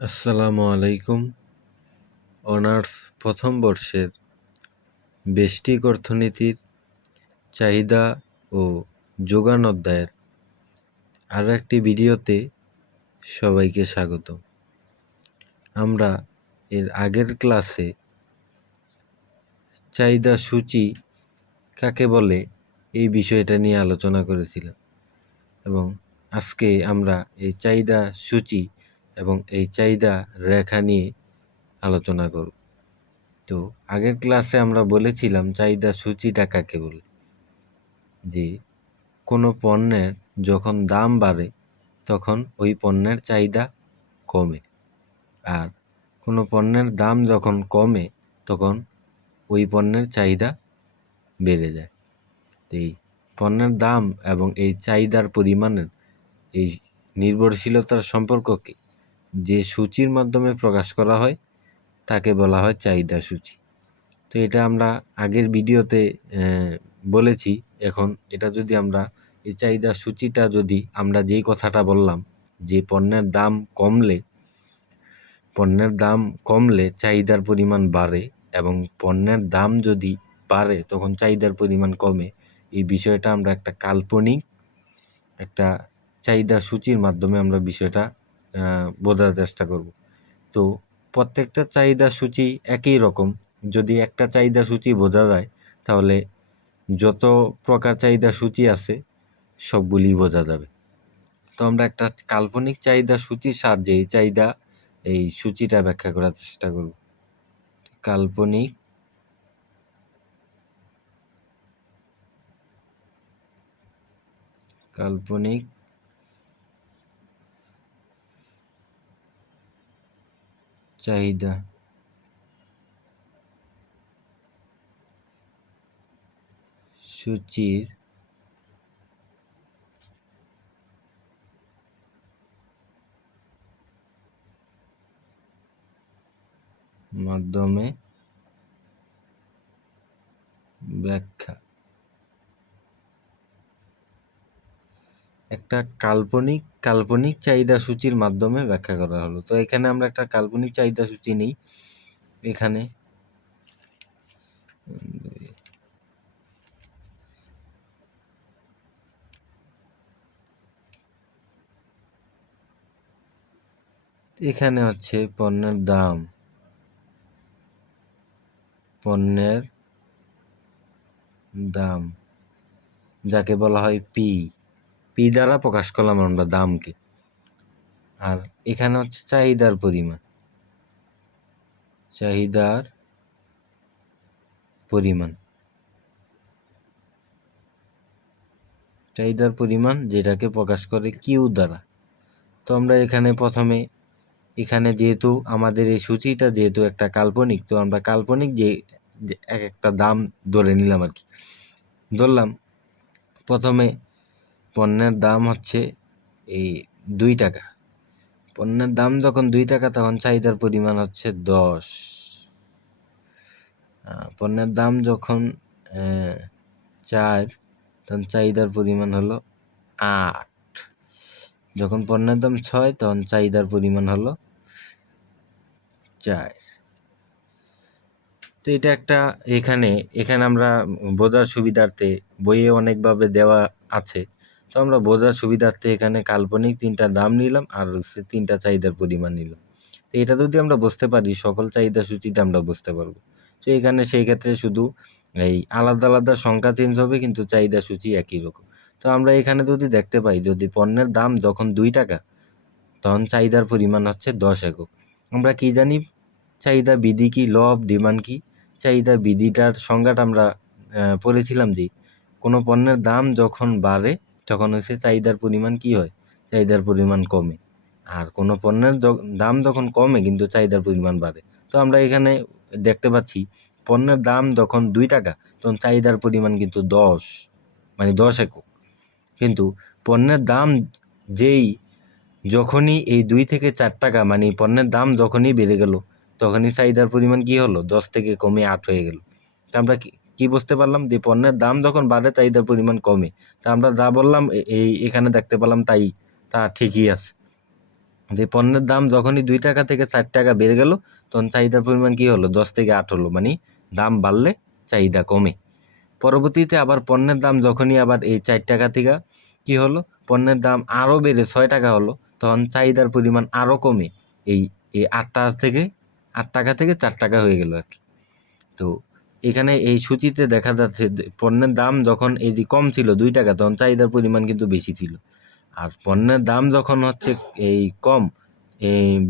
আসসালামু আলাইকুম। অনার্স প্রথম বর্ষের ব্যষ্টিক অর্থনীতির চাহিদা ও যোগান অধ্যায়ের আরও একটি ভিডিওতে সবাইকে স্বাগত। আমরা এর আগের ক্লাসে চাহিদা সূচি কাকে বলে এই বিষয়টা নিয়ে আলোচনা করেছিলাম এবং আজকে আমরা এই চাহিদা সূচি এবং এই চাহিদা রেখা নিয়ে আলোচনা করব। তো আগের ক্লাসে আমরা বলেছিলাম চাহিদা সূচিটা কাকে বলে, যে কোনো পণ্যের যখন দাম বাড়ে তখন ওই পণ্যের চাহিদা কমে, আর কোনো পণ্যের দাম যখন কমে তখন ওই পণ্যের চাহিদা বেড়ে যায়। এই পণ্যের দাম এবং এই চাহিদার পরিমাণের এই নির্ভরশীলতার সম্পর্ককে যে সূচির মাধ্যমে প্রকাশ করা হয় তাকে বলা হয় চাহিদা সূচি। তো এটা আমরা আগের ভিডিওতে বলেছি। এখন এটা যদি আমরা এই চাহিদা সূচিটা যদি আমরা যেই কথাটা বললাম যে পণ্যের দাম কমলে চাহিদার পরিমাণ বাড়ে এবং পণ্যের দাম যদি বাড়ে তখন চাহিদার পরিমাণ কমে, এই বিষয়টা আমরা একটা কাল্পনিক একটা চাহিদা সূচির মাধ্যমে আমরা বিষয়টা বোঝার চেষ্টা করব। তো প্রত্যেকটা চাহিদা সূচি একই রকম। যদি একটা চাহিদা সূচি বোঝা যায় তাহলে যত প্রকার চাহিদা সূচি আছে সবগুলি বোঝা যাবে। তো আমরা একটা কাল্পনিক চাহিদা সূচির সাহায্যে এই সূচিটা ব্যাখ্যা করার চেষ্টা করব। কাল্পনিক চাহিদা সূচির মাধ্যমে ব্যাখ্যা। একটা কাল্পনিক চাহিদা সূচির মাধ্যমে ব্যাখ্যা করা হলো। তো এখানে আমরা একটা কাল্পনিক চাহিদা সূচি নিই। এখানে হচ্ছে পণ্যের দাম যাকে বলা হয় পি দ্বারা প্রকাশ করলাম আমরা দামকে। আর এখানে হচ্ছে চাহিদার পরিমাণ যেটাকে প্রকাশ করে কিউ দ্বারা। তো আমরা এখানে যেহেতু আমাদের এই সূচিটা যেহেতু একটা কাল্পনিক, তো আমরা কাল্পনিক যে এক একটা দাম ধরে নিলাম আর কি। ধরলাম প্রথমে পণ্যের দাম হচ্ছে এই 2 টাকা। পণ্যের দাম যখন 2 টাকা তখন চাহিদার পরিমাণ হচ্ছে 10। পণ্যের দাম যখন 4 তখন চাহিদার পরিমাণ হলো 8। যখন পণ্যের দাম 6 তখন চাহিদার পরিমাণ হলো 4। তো এটা একটা এখানে আমরা বোঝার সুবিধার্থে বইয়ে অনেকভাবে দেওয়া আছে। তো আমরা বোঝার সুবিধার্থে এখানে কাল্পনিক 3টা দাম নিলাম আর 3টা চাহিদার পরিমাণ নিলাম। তো এটা যদি আমরা বুঝতে পারি সকল চাহিদা সূচিটা আমরা বুঝতে পারবো। তো এখানে সেই ক্ষেত্রে শুধু এই আলাদা আলাদা সংখ্যা চেঞ্জ হবে কিন্তু চাহিদা সূচি একই রকম। তো আমরা এখানে যদি দেখতে পাই যদি পণ্যের দাম যখন 2 টাকা তখন চাহিদার পরিমাণ হচ্ছে 10 একক। আমরা কি জানি চাহিদা বিধি কি, ল অফ ডিমান্ড কি? চাহিদা বিধিটার সংজ্ঞাটা আমরা পড়েছিলাম যে কোনো পণ্যের দাম যখন বাড়ে তখন হচ্ছে চাহিদার পরিমাণ কি হয়, চাহিদার পরিমাণ কমে। আর কোনো পণ্যের দাম যখন কমে কিন্তু চাহিদার পরিমাণ বাড়ে। তো আমরা এখানে দেখতে পাচ্ছি পণ্যের দাম যখন 2 টাকা তখন চাহিদার পরিমাণ কিন্তু 10, মানে 10 একক। কিন্তু পণ্যের দাম যখনই এই 2 থেকে 4 টাকা মানে পণ্যের দাম যখনই বেড়ে গেল তখনই চাহিদার পরিমাণ কি হলো, 10 থেকে কমে 8 হয়ে গেল। তা আমরা কি বুঝতে পারলাম যে পণ্যের দাম যখন বাড়ে চাহিদার পরিমাণ কমে। তা আমরা যা বললাম এখানে দেখতে পেলাম তা ঠিকই আছে। যে পণ্যের দাম যখনই 2 টাকা থেকে 4 টাকা বেড়ে গেল, তখন চাহিদার পরিমাণ কি হলো? 10 থেকে 8 হলো। মানে দাম বাড়লে চাহিদা কমে। পরবর্তীতে আবার পণ্যের দাম যখনই আবার এই 4 টাকা থেকে কি হলো? পণ্যের দাম আরও বেড়ে 6 টাকা হলো, তখন চাহিদার পরিমাণ আরও কমে এই 8 টাকা থেকে 4 টাকা হয়ে গেল আর কি। তো এখানে এই সূচিতে দেখা যাচ্ছে যে পণ্যের দাম যখন এই যে কম ছিল 2 টাকা, তখন চাহিদার পরিমাণ কিন্তু বেশি ছিল। আর পণ্যের দাম যখন হচ্ছে এই কম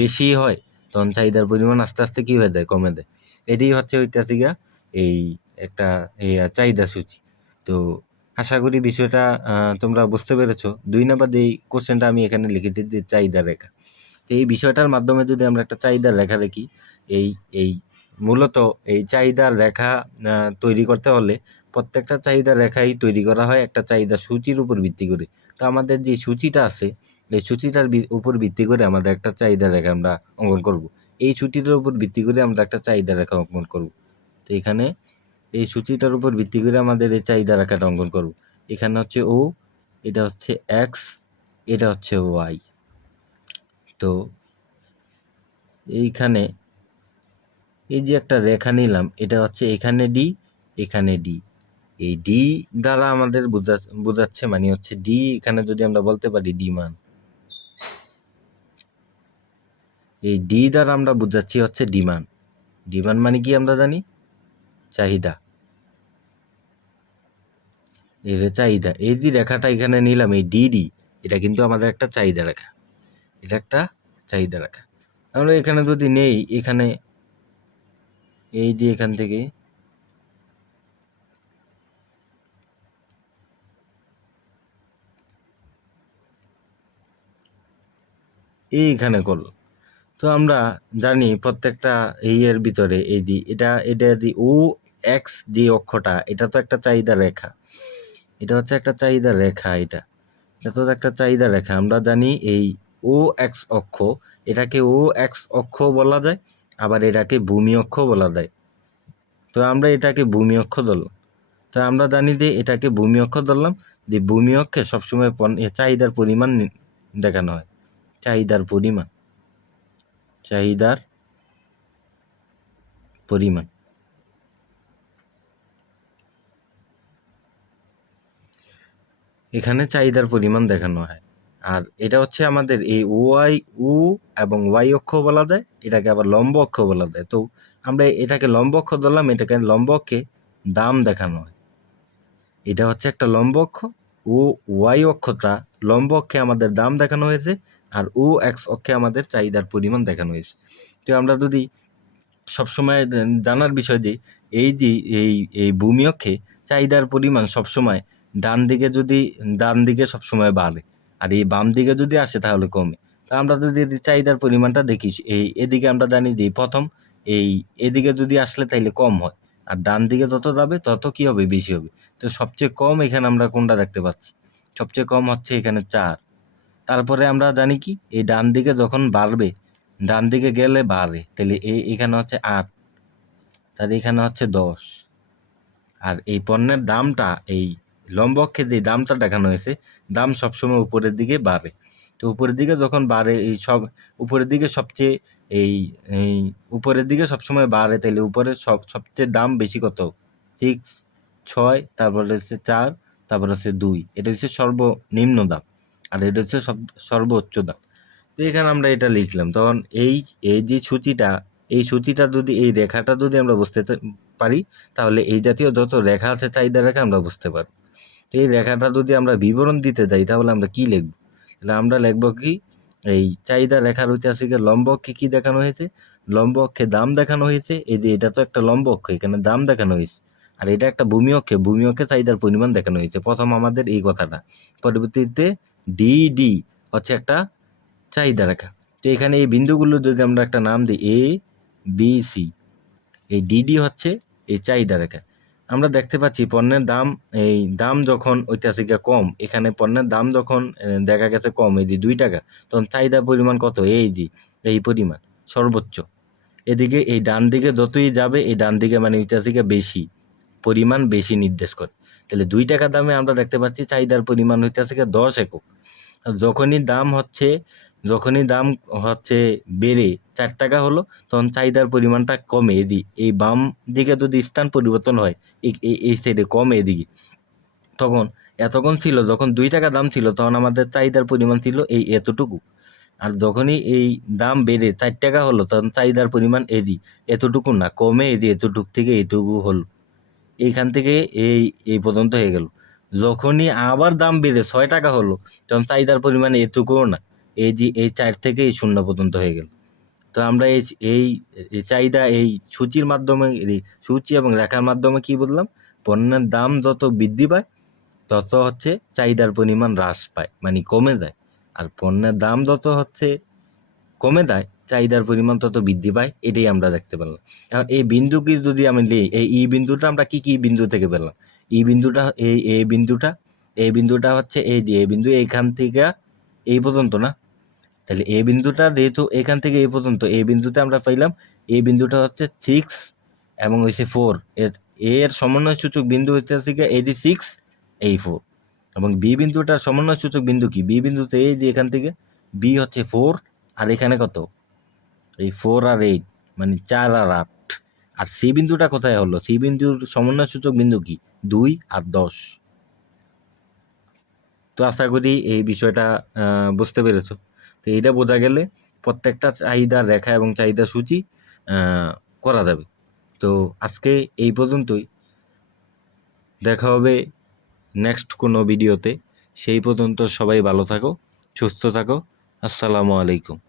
বেশি হয়, তখন চাহিদার পরিমাণ আস্তে আস্তে কি হয়ে যায়? কমে যায়। এটাই হচ্ছে ঐতিহাসিক এই একটা চাহিদা সূচি। তো আশা করি বিষয়টা তোমরা বুঝতে পেরেছো। 2 নাম্বার এই কোশ্চেনটা আমি এখানে লিখে দিই, চাহিদা রেখা। তো এই বিষয়টার মাধ্যমে যদি আমরা একটা চাহিদার রেখা দেখি, এই মূলত এই চাহিদার রেখা তৈরি করতে হলে প্রত্যেকটা চাহিদার রেখাই তৈরি করা হয় একটা চাহিদা সূচির উপর ভিত্তি করে। তো আমাদের যে সূচিটা আছে, এই সূচিটার উপর ভিত্তি করে আমাদের একটা চাহিদা রেখা আমরা অঙ্কন করব। এই সূচিটার উপর ভিত্তি করে আমরা একটা চাহিদা রেখা অঙ্কন করব। তো এখানে এই সূচিটার উপর ভিত্তি করে আমাদের এই চাহিদা রেখাটা অঙ্কন করব। এখানে হচ্ছে ও, এটা হচ্ছে এক্স, এটা হচ্ছে ওয়াই। তো এইখানে এই যে একটা রেখা নিলাম, এটা হচ্ছে এখানে ডি, এখানে ডি। এই ডি দ্বারা আমাদের বোঝাচ্ছে মানে হচ্ছে ডি, এখানে যদি আমরা বলতে পারি ডিমান্ড, এই ডি দ্বারা আমরা বুঝাচ্ছি হচ্ছে ডিমান্ড। ডিমান্ড মানে কি আমরা জানি? চাহিদা। এর চাহিদা, এই যে রেখাটা এখানে নিলাম এই ডিডি, এটা কিন্তু আমাদের একটা চাহিদা রেখা। এটা একটা চাহিদা রেখা। আমরা এখানে যদি নেই, এখানে এই যে এখান থেকে এইখানে করল, তো আমরা জানি প্রত্যেকটা এর ভিতরে এই যে এটা যে ও এক্স যে অক্ষটা, এটা তো একটা চাহিদা রেখা। এটা হচ্ছে একটা চাহিদা রেখা। এটা তো একটা চাহিদা রেখা। আমরা জানি এই ও এক্স অক্ষ, এটাকে ও এক্স অক্ষ বলা যায়, আবার এটাকে ভূমি অক্ষ বলা যায়। তো আমরা এটাকে ভূমি অক্ষ ধরলাম। তো আমরা জানি যে এটাকে ভূমি অক্ষ ধরলাম, যে ভূমি অক্ষে সবসময় চাহিদার পরিমাণ দেখানো হয়। চাহিদার পরিমাণ, চাহিদার পরিমাণ। এখানে চাহিদার পরিমাণ দেখানো হয়। আর এটা হচ্ছে আমাদের এই ওয়াই ও এবং ওয়াই অক্ষ বলা যায়, এটাকে আবার লম্ব অক্ষ বলা যায়। তো আমরা এটাকে লম্ব অক্ষ ধরলাম, এটাকে লম্ব অক্ষে দাম দেখানো হয়। এটা হচ্ছে একটা লম্ব অক্ষ, ও ওয়াই অক্ষটা লম্ব অক্ষে আমাদের দাম দেখানো হয়েছে, আর ও এক্স অক্ষে আমাদের চাহিদার পরিমাণ দেখানো হয়েছে। তো আমরা যদি সবসময় জানার বিষয় যে এই যে এই ভূমি অক্ষে চাহিদার পরিমাণ সবসময় ডান দিকে সবসময় বাড়ে, আর এই বাম দিকে যদি আসে তাহলে কমে। তো আমরা যদি চাহিদার পরিমাণটা দেখি, এদিকে আমরা জানি যে প্রথম এদিকে যদি আসলে তাইলে কম হয়, আর ডান দিকে যত যাবে তত কি হবে? বেশি হবে। তো সবচেয়ে কম এখানে আমরা কোনটা দেখতে পাচ্ছি? সবচেয়ে কম হচ্ছে এখানে 4। তারপরে আমরা জানি কি এই ডান দিকে যখন বাড়বে, ডান দিকে গেলে বাড়ে, তাহলে এখানে হচ্ছে 8, তাহলে এখানে হচ্ছে 10। আর এই পণ্যের দামটা এই লম্ব অক্ষে যে দামটা দেখানো হয়েছে, দাম সবসময় উপরের দিকে বাড়ে। তো উপরের দিকে যখন বাড়ে, উপরের দিকে সবচেয়ে এই এই উপরের দিকে সবসময় বাড়ে, তাহলে উপরে সবচেয়ে দাম বেশি কত? 6, 6, তারপরে হচ্ছে 4, তারপরে হচ্ছে 2। এটা হচ্ছে সর্বনিম্ন দাম, আর এটা হচ্ছে সর্বোচ্চ দাম। তো এখানে আমরা এটা লিখলাম। তখন এই যে সূচিটা, এই সূচিটা যদি এই রেখাটা যদি আমরা বুঝতে পারি, তাহলে এই জাতীয় যত রেখা আছে চাহিদা রেখা আমরা বুঝতে পারবো। তো এই রেখাটা যদি আমরা বিবরণ দিতে যাই, তাহলে আমরা কি লিখব? তাহলে আমরা লিখব কি, এই চাহিদা রেখার ঐতিহাসিকের লম্ব অক্ষে কি দেখানো হয়েছে? লম্ব অক্ষে দাম দেখানো হয়েছে। এই যে এটা তো একটা লম্ব অক্ষ, এখানে দাম দেখানো হয়েছে। আর এটা একটা ভূমি অক্ষে চাহিদার পরিমাণ দেখানো হয়েছে। প্রথম আমাদের এই কথাটা, পরবর্তীতে ডি হচ্ছে একটা চাহিদা রেখা। তো এখানে এই বিন্দুগুলো যদি আমরা একটা নাম দিই এ বি সি, এই ডিডি হচ্ছে এই চাহিদা রেখা। আমরা দেখতে পাচ্ছি পণ্যের দাম, এই দাম যখন ঐতিহাসিক কম, এখানে পণ্যের দাম যখন দেখা গেছে কম, এই যে 2 টাকা, তখন চাহিদার পরিমাণ কত? এই যে এই পরিমাণ সর্বোচ্চ। এদিকে এই ডান দিকে যতই যাবে, এই ডান দিকে মানে ঐতিহাসিক বেশি পরিমাণ বেশি নির্দেশ করে। তাহলে 2 টাকা দামে আমরা দেখতে পাচ্ছি চাহিদার পরিমাণ ঐতিহাসিক 10 একক। যখনই দাম হচ্ছে যখনই দাম হচ্ছে বেড়ে 4 টাকা হলো, তখন চাহিদার পরিমাণটা কমে এদিকে, এই বাম দিকে যদি স্থান পরিবর্তন হয়, এই সাইডে কমে এদিকে, তখন এতক্ষণ ছিল যখন 2 টাকা দাম ছিল তখন আমাদের চাহিদার পরিমাণ ছিল এতটুকু। আর যখনই এই দাম বেড়ে 4 টাকা হলো তখন চাহিদার পরিমাণ এতটুকু না, কমে এতটুক থেকে এটুকু হলো। এইখান থেকে এই পর্যন্ত হয়ে গেল। যখনই আবার দাম বেড়ে 6 টাকা হলো তখন চাহিদার পরিমাণ এটুকুও না, এই 4 থেকে এই 0 পর্যন্ত হয়ে গেল। তো আমরা এই চাহিদা এই সূচির মাধ্যমে, এই সূচি এবং রেখার মাধ্যমে কি বললাম, পণ্যের দাম যত বৃদ্ধি পায় তত হচ্ছে চাহিদার পরিমাণ হ্রাস পায়, মানে কমে যায়। আর পণ্যের দাম যত হচ্ছে কমে যায়, চাহিদার পরিমাণ তত বৃদ্ধি পায়। এটাই আমরা দেখতে পেলাম। এখন এই বিন্দুকে যদি আমি নিই, এই ই বিন্দুটা আমরা কি বিন্দু থেকে পেলাম? ই বিন্দুটা, এই বিন্দুটা হচ্ছে এই বিন্দু এইখান থেকে এই পর্যন্ত না। তাহলে এই বিন্দুটা যেহেতু এখান থেকে এই পর্যন্ত, এই বিন্দুতে আমরা পাইলাম এই বিন্দুটা হচ্ছে 6 এবং হচ্ছে 4, এর সমন্বয় সূচক বিন্দু হচ্ছে এই যে 6, এই 4। এবং বি বিন্দুটার সমন্বয় সূচক বিন্দু কি? বি বিন্দুতে এই যে এখান থেকে বি হচ্ছে 4, আর এখানে কত? এই 4 আর 8, মানে 4 আর 8। আর সি বিন্দুটা কোথায় হলো? সি বিন্দুর সমন্বয় সূচক বিন্দু কি? 2 আর 10। তো আশা করি এই বিষয়টা বুঝতে পেরেছো। তো এইটা বোঝা গেলে প্রত্যেকটা চাহিদা রেখা এবং চাহিদা সূচি করা যাবে। তো আজকে এই পর্যন্তই, দেখা হবে নেক্সট কোনো ভিডিওতে। সেই পর্যন্ত সবাই ভালো থাকো, সুস্থ থাকো। আসসালামু আলাইকুম।